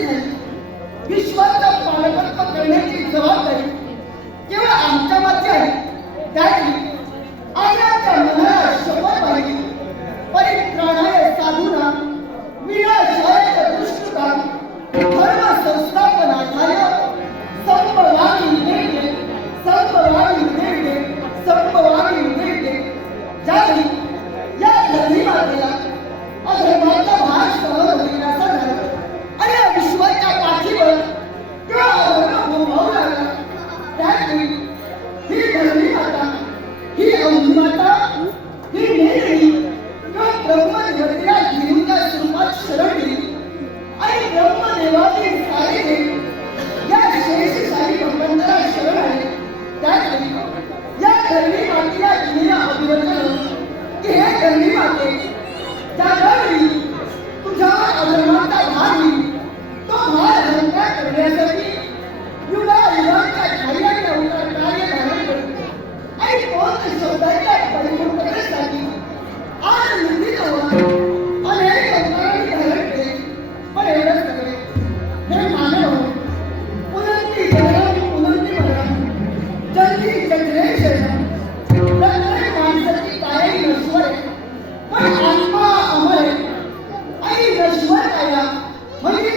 प्रसिद्धी झाली. विश्वाचं पालकत्व करण्याची जबाबदारी केवळ आमच्यावरची आहे. त्याची आज्ञाच्या मनाला शपथ वाहिली. परित्राणाय साधूना विनाशाय दुष्कृतां धर्म संस्थापनार्थाय संभवामि युगे संभवामि युगे संभवामि युगे. ज्यावेळी या धर्मी मातेला अधर्माचा भार सहन होईनासा झाला आणि या विश्वाच्या पाठीवर किंवा अधर्म भोगावू लागला, त्यावेळी ही धर्मी माता, ही अंधी माता, ही नेहमी किंवा ब्रह्मदेवतेला गिरीच्या स्वरूपात शरण गेली आणि ब्रह्मदेवातील सारे देव या शेषशाही भगवंताला शरण आले. त्यावेळी या धर्मी मातेला दिलेला अभिवचन की हे धर्मी माते, ज्यावेळी तुझ्या अधर्माचा भार होईल तो भार हलका करण्यासाठी युगायुगांच्या ठाईयाने अवतार कार्य धारण करते आणि तोच शब्दाच्या परिपूर्णतेसाठी आज निधीजवळ अनेक अवतारांनी धारण केले. पण एवढंच नव्हे, हे मानव पुनंती जननामी पुनंती मरणामी जन्मी जन्मे शरणम. प्रत्येक माणसाची कायही नश्वर आहे, पण आत्मा अमर आहे. आणि नश्वर काया म्हणजे